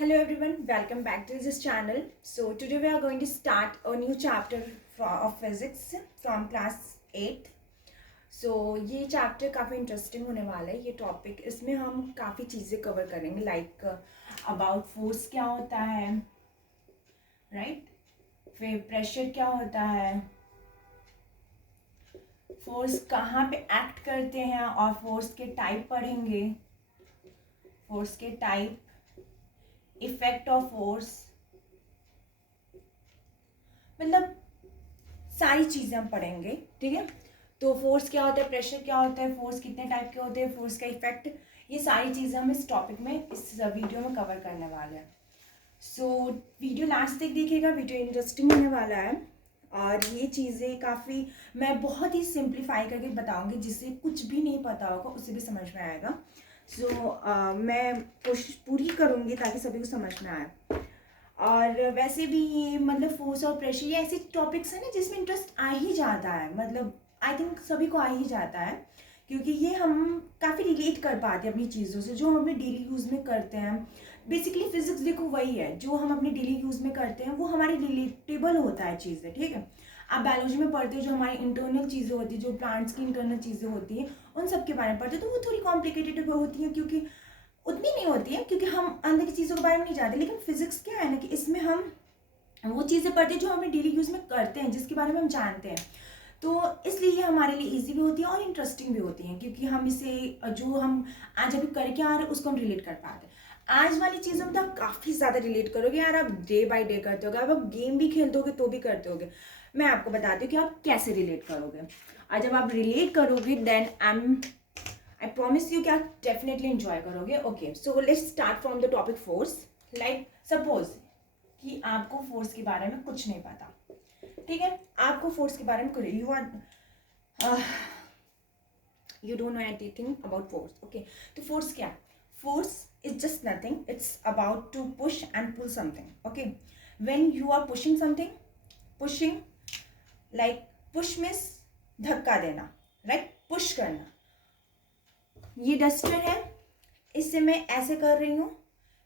Hello everyone, welcome back to this channel. So today we are going to start a new chapter of physics from class 8. So ये chapter काफ़ी interesting होने वाला है. ये topic इसमें हम काफ़ी चीज़ें कवर करेंगे लाइक अबाउट फोर्स क्या होता है, राइट? फिर प्रेशर क्या होता है, फोर्स कहाँ पे एक्ट करते हैं और फोर्स के टाइप पढ़ेंगे, फोर्स के टाइप, इफेक्ट ऑफ फोर्स, मतलब सारी चीज़ें हम पढ़ेंगे. ठीक है, तो फोर्स क्या होता है, प्रेशर क्या होता है, फोर्स कितने टाइप के होते हैं, फोर्स का इफेक्ट, ये सारी चीज़ें हम इस टॉपिक में इस वीडियो में कवर करने वाले हैं. सो वीडियो लास्ट तक देखिएगा, वीडियो इंटरेस्टिंग होने वाला है. और ये चीज़ें काफ़ी मैं बहुत ही सिंप्लीफाई करके बताऊंगी, जिससे कुछ भी नहीं पता होगा उसे भी समझ में आएगा. मैं कोशिश पूरी करूँगी ताकि सभी को समझ में आए. और वैसे भी ये मतलब फोर्स और प्रेशर ये ऐसे टॉपिक्स हैं ना जिसमें इंटरेस्ट आ ही जाता है, मतलब आई थिंक सभी को आ ही जाता है, क्योंकि ये हम काफ़ी रिलेट कर पाते हैं अपनी चीज़ों से जो हम अपने डेली यूज़ में करते हैं. बेसिकली फिजिक्स देखो वही है, जो हम अपने डेली यूज़ में करते हैं वो हमारे रिलेटेबल होता है चीज़ें. ठीक है, आप बायोलॉजी में पढ़ते हो जो हमारी इंटरनल चीज़ें होती है, जो प्लांट्स की इंटरनल चीज़ें होती हैं, उन सब के बारे में पढ़ते हो तो वो थोड़ी कॉम्प्लिकेटेड होती है, क्योंकि उतनी नहीं होती है क्योंकि हम अंदर की चीज़ों के बारे में नहीं जानते. लेकिन फिजिक्स क्या है ना कि इसमें हम वो चीज़ें पढ़ते हैं जो हमें डेली यूज़ में करते हैं, जिसके बारे में हम जानते हैं. तो इसलिए ये हमारे लिए इजी भी होती है और इंटरेस्टिंग भी होती हैं, क्योंकि हम इसे जो हम आज अभी करके आ रहे हैं उसको हम रिलेट कर पाते हैं. आज वाली चीज़ों में तो आप काफ़ी ज़्यादा रिलेट करोगे यार, आप डे बाय डे करते होगे, आप गेम भी खेलते होगे तो भी करते होगे. मैं आपको बताती हूँ कि आप कैसे रिलेट करोगे. और जब आप रिलेट करोगे देन आई प्रॉमिस यू कि आप डेफिनेटली एंजॉय करोगे. Okay, so let's start from the topic force. Like suppose कि आपको फोर्स के बारे में कुछ नहीं पता. ठीक है, आपको फोर्स के बारे में कुछ you don't know anything about force. Okay, तो फोर्स क्या है? Force is just nothing, it's about to push and pull something. Okay, when you are pushing something, pushing like push means धक्का देना, राइट? पुश करना. ये duster है, इससे मैं ऐसे कर रही हूँ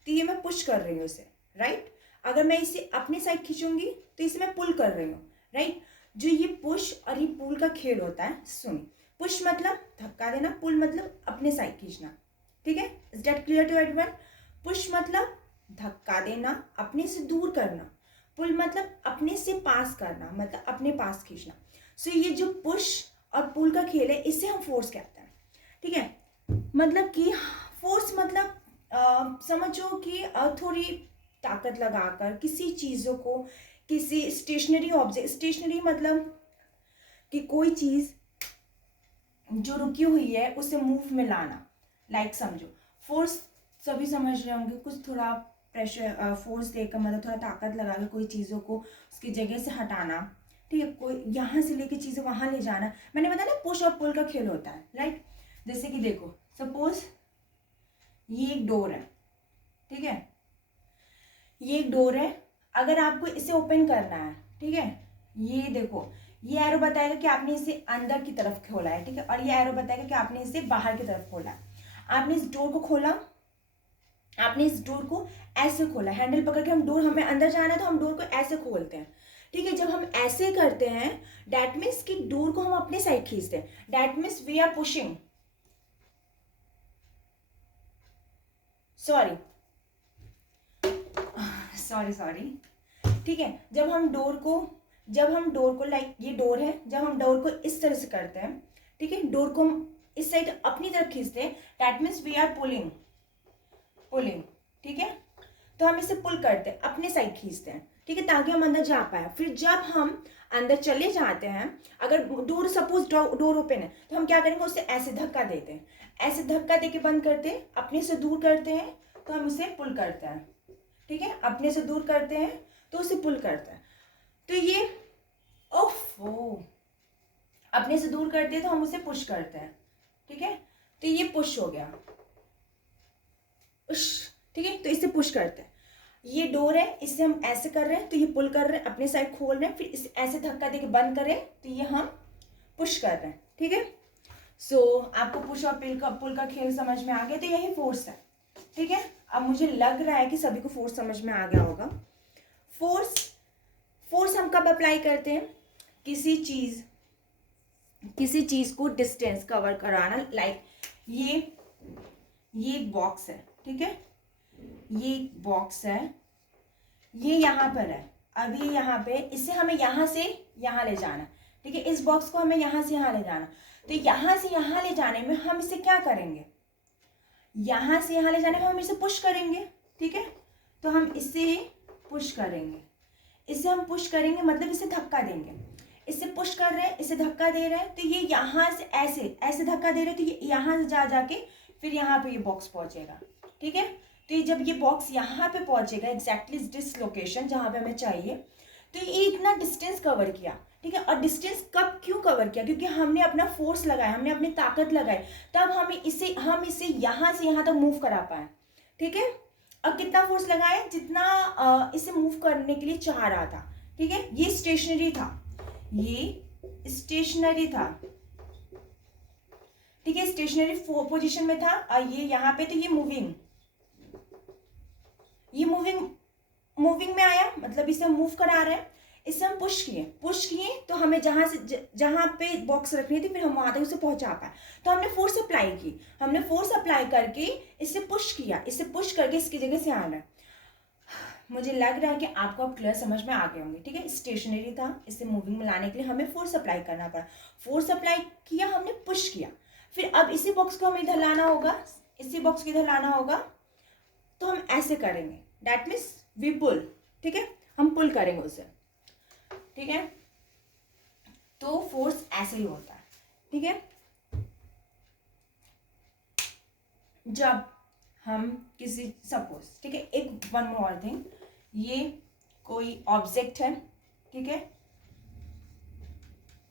तो ये मैं पुश कर रही हूँ इसे, राइट? अगर मैं इसे अपनी साइड खींचूंगी तो इसे मैं पुल कर रही हूँ, राइट? जो ये पुश और ये पुल का खेल होता है, सुनिए. पुश मतलब धक्का देना, पुल मतलब अपने साइड खींचना. ठीक है, is that clear to everyone? Push मतलब धक्का देना, अपने से दूर करना. पुल मतलब अपने से पास करना, मतलब अपने पास खींचना. सो ये जो पुश और पुल का खेल है, इसे हम फोर्स कहते हैं. ठीक है, मतलब कि फोर्स मतलब समझो कि थोड़ी ताकत लगाकर किसी चीज़ों को, किसी स्टेशनरी ऑब्जेक्ट, स्टेशनरी मतलब कि कोई चीज़ जो रुकी हुई है उसे मूव में लाना. लाइक समझो फोर्स, सभी समझ रहे होंगे, कुछ थोड़ा प्रेशर फोर्स देकर मतलब थोड़ा ताकत लगाकर कोई चीज़ों को उसकी जगह से हटाना. ठीक है, कोई यहाँ से लेके चीज़ें वहाँ ले जाना. मैंने बताया ना पुश और पुल का खेल होता है, राइट? जैसे कि देखो, सपोज ये एक डोर है. ठीक है, ये एक डोर है, अगर आपको इसे ओपन करना है, ठीक है, ये देखो, ये एरो बताएगा कि आपने इसे अंदर की तरफ खोला है. ठीक है, और ये एरो बताएगा कि आपने इसे बाहर की तरफ खोला है. आपने इस डोर को खोला, आपने इस डोर को ऐसे खोला, हैंडल पकड़ के हम डोर, हमें अंदर जाना है तो हम डोर को ऐसे खोलते हैं. ठीक है, जब हम ऐसे करते हैं डैट मीन्स कि डोर को हम अपने साइड खींचते हैं. That means we are pushing, sorry sorry. ठीक है, जब हम डोर को लाइक ये डोर है, जब हम डोर को इस तरह से करते हैं, ठीक है, डोर को हम इस साइड अपनी तरफ खींचते हैं, that means we are pulling. ठीक है, तो हम इसे पुल करते हैं, अपने साइड खींचते हैं. ठीक है, ताकि हम अंदर जा पाए. फिर जब हम अंदर चले जाते हैं, अगर डोर सपोज डोर ओपन है तो हम क्या करेंगे, उसे ऐसे धक्का देते हैं, ऐसे धक्का दे के बंद करते हैं, अपने से दूर करते हैं तो हम इसे पुल करते हैं. ठीक है, अपने से दूर करते हैं तो उसे पुल करते हैं. तो ये ओफो, अपने से दूर करते हैं तो हम उसे पुश करते हैं. ठीक है, तो ये पुश हो गया. ठीक है, तो इसे पुश करते हैं. ये डोर है, इससे हम ऐसे कर रहे हैं तो ये पुल कर रहे हैं, अपने साइड खोल रहे हैं, फिर इसे ऐसे धक्का देके बंद करें तो ये हम पुश कर रहे हैं. ठीक है, सो आपको पुश और पुल का खेल समझ में आ गया. तो यही फोर्स है. ठीक है, अब मुझे लग रहा है कि सभी को फोर्स समझ में आ गया होगा। फोर्स फोर्स हम कब अप्लाई करते हैं? किसी चीज को डिस्टेंस कवर कराना, लाइक ये एक बॉक्स है, ठीक है, ये एक बॉक्स है, ये यहाँ पर है, अब ये यहाँ पे, इससे हमें यहाँ से यहाँ ले जाना, ठीक है, इस बॉक्स को हमें यहाँ से यहाँ ले जाना। तो यहाँ से यहाँ ले जाने में हम इसे क्या करेंगे? यहाँ से यहाँ ले जाने में हम इसे पुश करेंगे, ठीक है, तो हम इसे पुश करेंगे, इसे हम पुश करेंगे मतलब इसे धक्का देंगे, इसे पुश कर रहे हैं, इसे धक्का दे रहे हैं, तो ये यहाँ से ऐसे ऐसे धक्का दे रहे हैं, तो ये यहाँ से जा जाके फिर यहाँ पे ये बॉक्स पहुँचेगा, ठीक है। तो ये जब ये बॉक्स यहाँ पे पहुँचेगा एग्जैक्टली दिस लोकेशन जहाँ पे हमें चाहिए, तो ये इतना डिस्टेंस कवर किया, ठीक है। और डिस्टेंस कब क्यों कवर किया? क्योंकि हमने अपना फोर्स लगाया, हमने अपनी ताकत लगाई, तब हम इसे यहाँ से यहाँ तक मूव करा पाए, ठीक है। अब कितना फोर्स लगाया? जितना इसे मूव करने के लिए चाह रहा था, ठीक है। ये स्टेशनरी था, ये स्टेशनरी था, ठीक है, स्टेशनरी पोजीशन में था, और ये यहाँ पे, तो ये मूविंग में आया, मतलब इसे हम मूव करा रहे हैं, इसे हम पुश किए तो हमें जहाँ पे बॉक्स रखनी थी फिर हम वहां तक उसे पहुंचा पाए। तो हमने फोर्स अप्लाई करके इसे पुश किया, इसे पुश करके इसकी जगह से आना है। मुझे लग रहा है कि आपको अब क्लियर समझ में आ गए होंगे, ठीक है। स्टेशनरी था, इसे मूविंग में लाने के लिए हमें फोर्स अप्लाई करना पड़ा, फोर्स अप्लाई किया, हमने पुश किया, फिर अब इसी बॉक्स को हमें इधर लाना होगा, इसी बॉक्स को इधर लाना होगा, तो हम ऐसे करेंगे, दैट मीन्स वी पुल, ठीक है, हम पुल करेंगे उसे, ठीक है। तो फोर्स ऐसे ही होता है, ठीक है। जब हम किसी सपोज, ठीक है, एक वन मोर थिंग, ये कोई ऑब्जेक्ट है, ठीक है,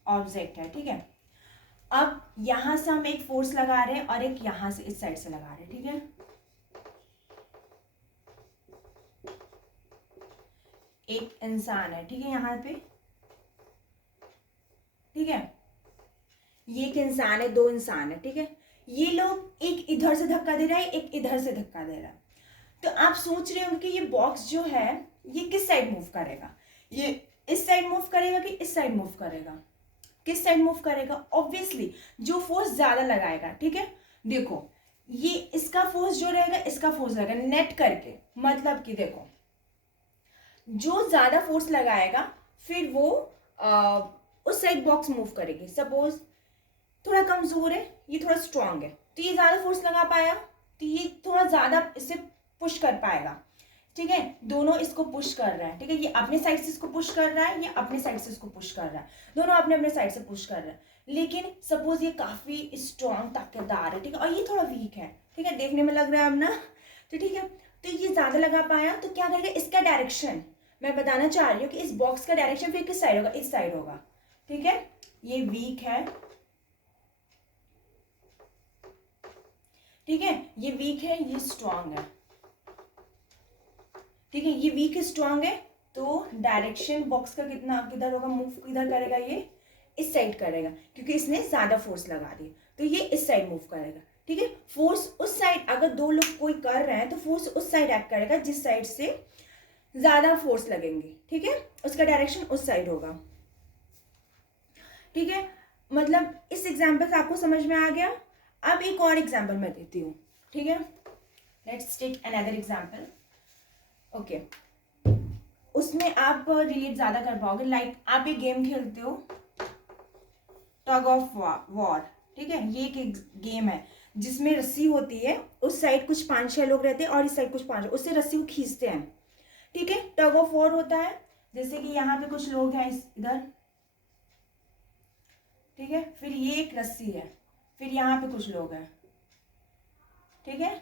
ऑब्जेक्ट है, ठीक है। अब यहां से हम एक फोर्स लगा रहे हैं और एक यहां से इस साइड से लगा रहे हैं, ठीक है। एक इंसान है, ठीक है, यहाँ पे, ठीक है, ये एक इंसान है, दो इंसान है, ठीक है। ये लोग एक इधर से धक्का दे रहा है, एक इधर से धक्का दे रहा है। तो आप सोच रहे होंगे कि ये बॉक्स जो है ये किस साइड मूव करेगा? ये इस साइड मूव करेगा कि इस साइड मूव करेगा? किस साइड मूव करेगा? ऑब्वियसली जो फोर्स ज्यादा लगाएगा, ठीक है। देखो, ये इसका फोर्स जो रहेगा, इसका फोर्स रहेगा नेट करके, मतलब कि देखो, जो ज्यादा फोर्स लगाएगा फिर वो उस साइड बॉक्स मूव करेगी। सपोज थोड़ा कमजोर है, ये थोड़ा स्ट्रांग है, तो ये ज्यादा फोर्स लगा पाया, तो ये थोड़ा ज्यादा इसे पुश कर पाएगा, ठीक है। दोनों इसको पुश कर रहे हैं, ठीक है, ये अपने साइड से इसको पुश कर रहा है, ये अपने साइड से इसको पुश कर रहा है, दोनों अपने अपने साइड से पुश कर रहे हैं। लेकिन सपोज ये काफी स्ट्रांग ताकतदार है, ठीक है, और ये थोड़ा वीक है, ठीक है, देखने में लग रहा है अब ना, तो ठीक है, तो ये ज्यादा लगा पाया, तो क्या करेगा? इसका डायरेक्शन मैं बताना चाह रही हूँ कि इस बॉक्स का डायरेक्शन फिर किस साइड होगा? इस साइड होगा, ठीक है। ये वीक है, ठीक है, ये वीक है, ये स्ट्रांग है, ठीक है, ये वीक है, स्ट्रांग है, तो डायरेक्शन बॉक्स का किधर होगा? मूव किधर करेगा? ये इस साइड करेगा, क्योंकि इसने ज्यादा फोर्स लगा दी, तो ये इस साइड मूव करेगा, ठीक है। फोर्स उस साइड, अगर दो लोग कोई कर रहे हैं तो फोर्स उस साइड एक्ट करेगा जिस साइड से ज्यादा फोर्स लगेंगे, ठीक है, उसका डायरेक्शन उस साइड होगा, ठीक है। मतलब इस एग्जाम्पल से आपको समझ में आ गया। अब एक और एग्जाम्पल मैं देती हूँ, ठीक है, let's take another example, okay. उसमें आप रिलेट ज्यादा कर पाओगे, लाइक आप एक गेम खेलते हो, टग ऑफ वॉर, ठीक है, ये एक गेम है जिसमें रस्सी होती है, उस साइड कुछ 5-6 लोग रहते हैं और इस साइड कुछ 5, उससे रस्सी को खींचते हैं, ठीक है। टग ऑफ वॉर होता है, जैसे कि यहाँ पे कुछ लोग हैं इधर, ठीक है, फिर ये एक रस्सी है, फिर यहाँ पे कुछ लोग हैं, ठीक है,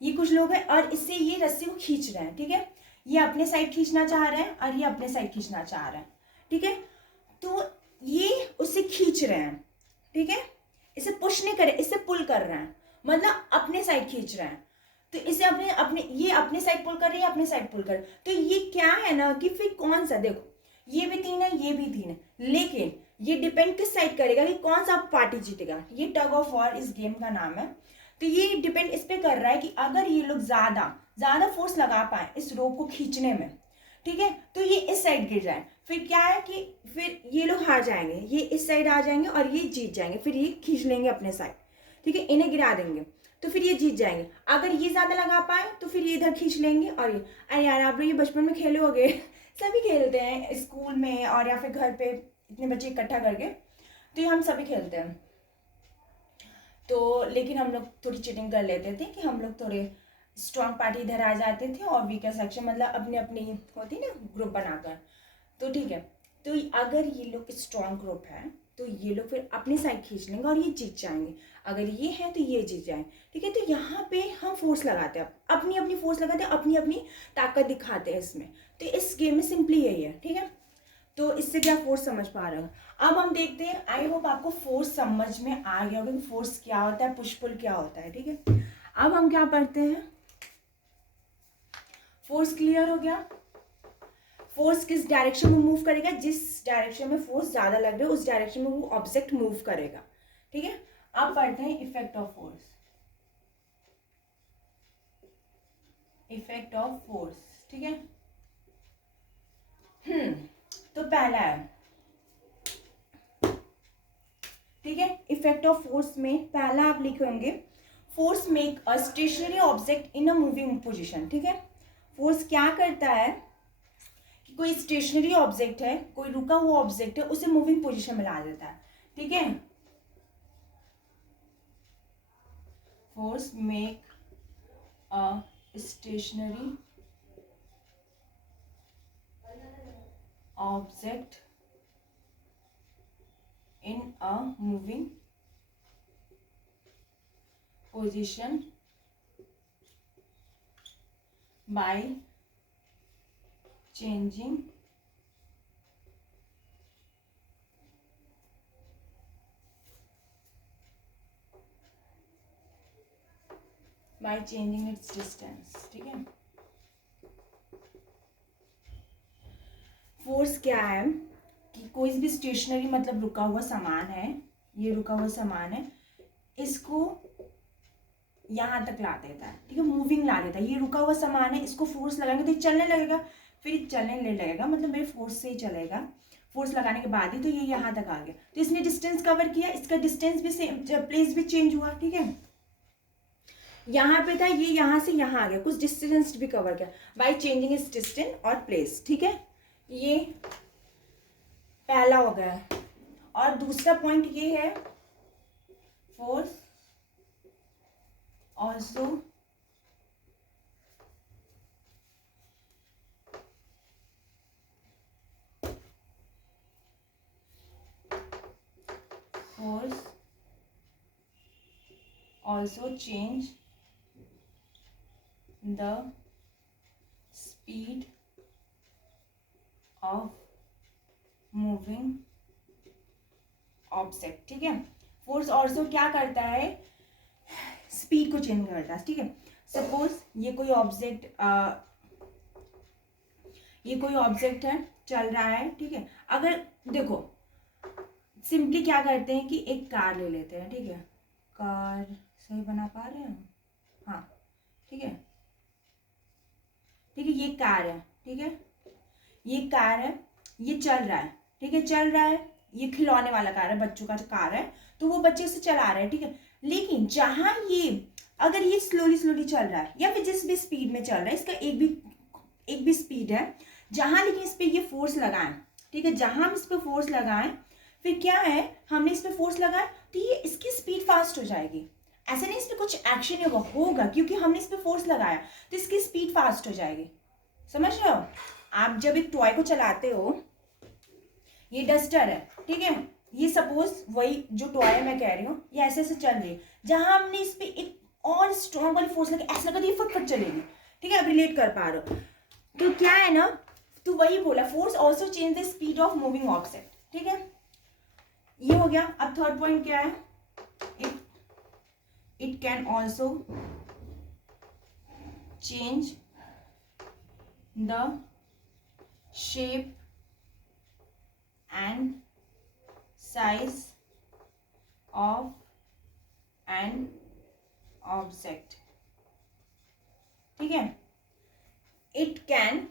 ये कुछ लोग हैं और इससे ये रस्सी को खींच रहे हैं, ठीक है, ये अपने साइड खींचना चाह रहे हैं और ये अपने साइड खींचना चाह रहे हैं, ठीक है। तो ये उससे खींच रहे हैं, ठीक है, इसे पुश नहीं करे, इसे पुल कर रहे हैं, मतलब अपने साइड खींच रहे हैं, तो इसे अपने अपने ये अपने साइड पुल कर रही है, अपने साइड पुल कर, तो ये क्या है ना कि फिर कौन सा, देखो ये भी 3 है, ये भी 3 है, लेकिन ये डिपेंड किस साइड करेगा कि कौन सा पार्टी जीतेगा। ये टग ऑफ वॉर इस गेम का नाम है। तो ये डिपेंड इस पे कर रहा है कि अगर ये लोग ज़्यादा ज़्यादा फोर्स लगा पाए इस रोप को खींचने में, ठीक है, तो ये इस साइड गिर जाए, फिर क्या है कि फिर ये लोग हार जाएंगे, ये इस साइड आ जाएंगे और ये जीत जाएंगे, फिर ये खींच लेंगे अपने साइड, ठीक है, इन्हें गिरा देंगे तो फिर ये जीत जाएंगे। अगर ये ज़्यादा लगा पाए तो फिर ये इधर खींच लेंगे और ये, अरे यार आप लोग ये बचपन में खेले होगे सभी खेलते हैं स्कूल में और या फिर घर पे इतने बच्चे इकट्ठा करके, तो ये हम सभी खेलते हैं। तो लेकिन हम लोग थोड़ी चीटिंग कर लेते थे कि हम लोग थोड़े स्ट्रॉन्ग पार्टी इधर आ जाते थे और वीकर सेक्शन मतलब अपने अपनी होती ना ग्रुप बनाकर, तो ठीक है। तो अगर ये लोग स्ट्रॉन्ग ग्रुप है तो ये लोग फिर अपनी साइड खींच लेंगे और ये जीत जाएंगे, अगर ये है तो ये जीत जाएंगे, ठीक है। तो यहाँ पे हम फोर्स लगाते हैं, अपनी अपनी फोर्स लगाते हैं, अपनी अपनी ताकत दिखाते हैं इसमें। तो इस गेम में सिंपली यही है, ठीक है। तो इससे भी आप फोर्स समझ पा रहे हो। अब हम देखते हैं, आई होप आपको फोर्स समझ में आ गया होगा कि फोर्स क्या होता है, पुश पुल क्या होता है, ठीक है। अब हम क्या पढ़ते हैं, फोर्स क्लियर हो गया। फोर्स किस डायरेक्शन में मूव करेगा, जिस डायरेक्शन में फोर्स ज्यादा लग रहा है उस डायरेक्शन में वो ऑब्जेक्ट मूव करेगा, ठीक है। अब पढ़ते हैं effect of force. Effect of force, ठीक है। तो पहला है, ठीक है, इफेक्ट ऑफ फोर्स में पहला आप लिखेंगे, force make a stationary object in a moving position, ठीक है। फोर्स क्या करता है कि कोई स्टेशनरी ऑब्जेक्ट है, कोई रुका हुआ ऑब्जेक्ट है, उसे मूविंग पोजीशन में ला देता है, ठीक है। Force make a stationary object in a moving position by changing its distance, ठीक है। फोर्स क्या है कि कोई भी स्टेशनरी मतलब रुका हुआ सामान है, ये रुका हुआ सामान है, इसको यहाँ तक ला देता है, ठीक है, मूविंग ला देता है। ये रुका हुआ सामान है, इसको फोर्स लगाएंगे तो ये चलने लगेगा, फिर चलने नहीं लगेगा, मतलब मेरे फोर्स से ही चलेगा, फोर्स लगाने के बाद ही तो ये यहाँ तक आ गया। तो इसने डिस्टेंस कवर किया, इसका डिस्टेंस भी सेम, प्लेस भी चेंज हुआ, ठीक है। यहाँ पे था, ये यहाँ से यहाँ आ गया, कुछ डिस्टेंस भी कवर किया बाय चेंजिंग इट्स डिस्टेंस और प्लेस, ठीक है। ये पहला हो गया। और दूसरा पॉइंट ये है, force also change the speed of moving object, ठीक है। फोर्स ऑल्सो क्या करता है, स्पीड को चेंज करता है, ठीक है। सपोज ये कोई ऑब्जेक्ट है, चल रहा है, ठीक है। अगर देखो सिंपली क्या करते हैं कि एक कार ले लेते हैं, ठीक है, कार सही बना पा रहे हैं, हाँ, ठीक है, ठीक है, ये कार है, ठीक है, ये कार है, ये चल रहा है, ठीक है, चल रहा है, ये खिलौने वाला कार है, बच्चों का कार है, तो वो बच्चे उसे चला रहे हैं, ठीक है। लेकिन जहां ये, अगर ये स्लोली स्लोली चल रहा है या फिर जिस भी स्पीड में चल रहा है, इसका एक भी स्पीड है, जहां लेकिन इस पर ये फोर्स लगाएं, ठीक है, जहां हम इस पर फोर्स लगाएं, फिर क्या है, हमने इस पर फोर्स लगाया तो ये इसकी स्पीड फास्ट हो जाएगी। ऐसा नहीं इस पर कुछ एक्शन होगा क्योंकि हमने इस पर फोर्स लगाया तो इसकी स्पीड फास्ट हो जाएगी। समझ रहे हो, आप जब एक टॉय को चलाते हो, ये डस्टर है, ठीक है, ये सपोज वही जो टॉय मैं कह रही हूँ, ये ऐसे ऐसे चल रही है, जहां हमने इस पे एक और स्ट्रॉन्ग वाली फोर्स लगा, ऐसा लगा तो ये फटफट चलेगी, ठीक है, आप रिलेट कर पा रहे हो। तो क्या है ना, तो वही बोला, force also change the speed of moving object, ठीक है, ये हो गया। अब थर्ड पॉइंट क्या है, it can also change the shape and size of an object, ठीक है. It can,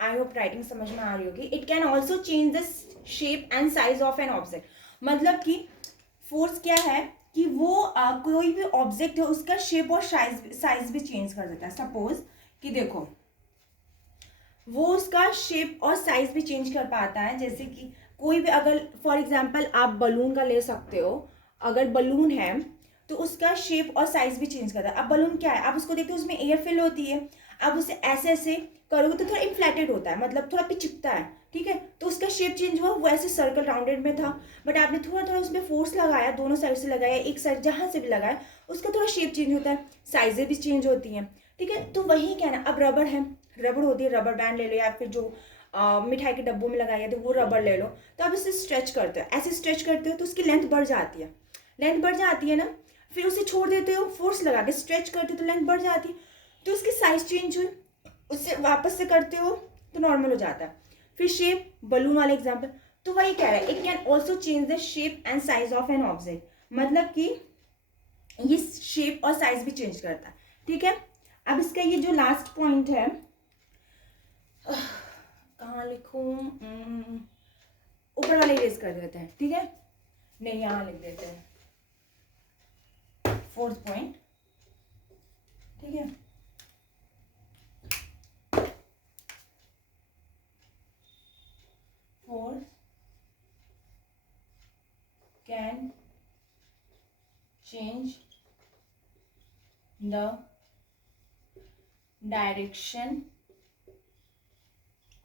I hope writing समझ में आ रही होगी. It can also change the shape and size of an object. मतलब कि फोर्स क्या है कि वो कोई भी ऑब्जेक्ट है उसका शेप और साइज भी चेंज कर देता है. सपोज कि देखो वो उसका शेप और साइज भी चेंज कर पाता है. जैसे कि कोई भी, अगर फॉर एग्जांपल आप बलून का ले सकते हो. अगर बलून है तो उसका शेप और साइज भी चेंज करता है. अब बलून क्या है, आप उसको देखते हो उसमें एयर फिल होती है. आप उसे ऐसे ऐसे करोगे तो थोड़ा इन्फ्लेटेड होता है, मतलब थोड़ा पिचकता है, ठीक है. तो उसका शेप चेंज हुआ, वो ऐसे सर्कल राउंडेड में था, बट आपने थोड़ा थोड़ा उसमें फोर्स लगाया, दोनों साइड से लगाया, एक साइड जहाँ से भी लगाया, उसका थोड़ा शेप चेंज होता है, साइजें भी चेंज होती हैं, ठीक है. तो वही क्या ना, अब रबड़ है, रबड़ होती है, रबर बैंड ले लो, या फिर जो मिठाई के डब्बों में लगाया तो वो रबड़ ले लो. तो आप इसे स्ट्रेच करते हो, ऐसे स्ट्रेच करते हो तो उसकी लेंथ बढ़ जाती है. लेंथ बढ़ जाती है ना, फिर उसे छोड़ देते हो, फोर्स लगा के स्ट्रेच करते हो तो लेंथ बढ़ जाती है, तो उसकी साइज चेंज हुई. उससे वापस से करते हो तो नॉर्मल हो जाता है. फिर शेप, बलून वाले एग्जाम्पल, तो वही कह रहा है it can also change the shape and size of an object. मतलब कि ये शेप और साइज भी चेंज करता है, ठीक है. अब इसका ये जो लास्ट पॉइंट है, कहाँ लिखूं, ऊपर वाले इरेज कर देते हैं, ठीक है. नहीं, यहाँ लिख देते हैं 4th पॉइंट, ठीक है. Force can change the direction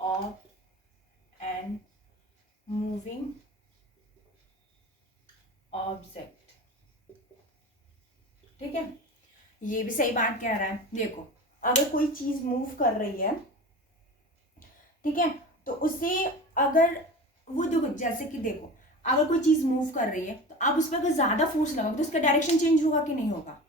of an moving object, ठीक है. ये भी सही बात कह रहा है. देखो अगर कोई चीज मूव कर रही है, ठीक है, तो उसे अगर वो देखो, जैसे कि देखो अगर कोई चीज मूव कर रही है तो आप उस पर अगर ज्यादा फोर्स लगाओगे तो उसका डायरेक्शन चेंज होगा कि नहीं होगा,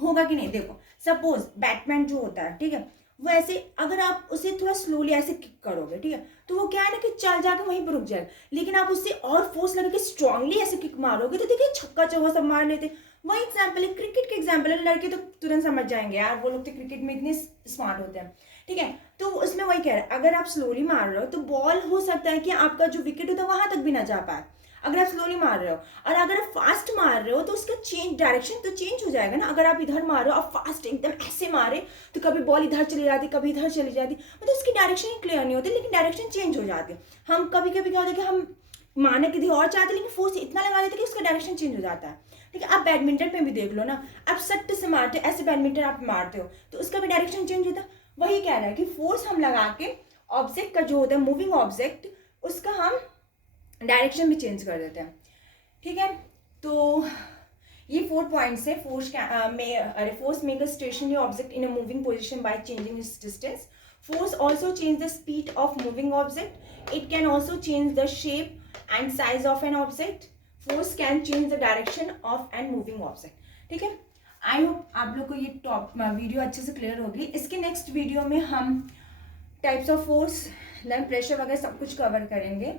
होगा कि नहीं. देखो सपोज बैटमैन जो होता है, ठीक है, वो ऐसे अगर आप उसे थोड़ा स्लोली ऐसे किक करोगे, ठीक है, तो वो क्या है ना कि चल जाके वहीं पर रुक जाएगा. लेकिन आप उससे और फोर्स लगा के स्ट्रांगली ऐसे किक मारोगे तो देखिए छक्का चौका सब मार लेते. वही एग्जाम्पल है, क्रिकेट के एग्जाम्पल है. लड़के तो तुरंत समझ जाएंगे यार, वो लोग तो क्रिकेट में इतने स्मार्ट होते हैं, ठीक है. तो उसमें वही कह रहा है, अगर आप स्लोली मार रहे हो तो बॉल हो सकता है कि आपका जो विकेट होता है वहां तक भी ना जा पाए, अगर आप स्लोली मार रहे हो. और अगर आप फास्ट मार रहे हो तो उसका चेंज, डायरेक्शन तो चेंज हो जाएगा ना. अगर आप इधर मार रहे हो, आप फास्ट एकदम ऐसे मारे तो कभी बॉल इधर चली जाती, कभी इधर चली जाती, मतलब उसकी डायरेक्शन ही क्लियर नहीं होती, लेकिन डायरेक्शन चेंज हो जाती है. हम कभी कभी क्या होता है कि हम मारने किसी और चाहते लेकिन फोर्स इतना लगा देते कि उसका डायरेक्शन चेंज हो जाता है, ठीक है. आप बैडमिंटन में भी देख लो ना, आप सट्ट से मारते ऐसे बैडमिंटन आप मारते हो तो उसका भी डायरेक्शन चेंज होता है. वही कह रहा है कि फोर्स हम लगा के ऑब्जेक्ट का जो होता है मूविंग ऑब्जेक्ट, उसका हम डायरेक्शन भी चेंज कर देते हैं, ठीक है. तो ये 4 पॉइंट्स है. Force make a stationary object in a moving position by changing its distance. Force also change the speed of moving object. It can also change the shape and size of an object. Force can change the direction of an moving object. ठीक है. I hope आप लोग को ये video अच्छे से clear होगी. इसके नेक्स्ट वीडियो में हम types of force, then pressure वगैरह सब कुछ कवर करेंगे.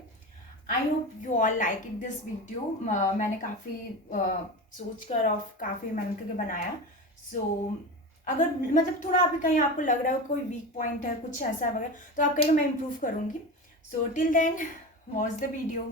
I hope you all like it this video. मैंने काफ़ी सोच कर और काफ़ी मेहनत करके बनाया. सो अगर मतलब थोड़ा अभी कहीं आपको लग रहा है कोई वीक पॉइंट है, कुछ ऐसा वगैरह, तो आप कहेंगे मैं इम्प्रूव करूँगी. So till then watch the video.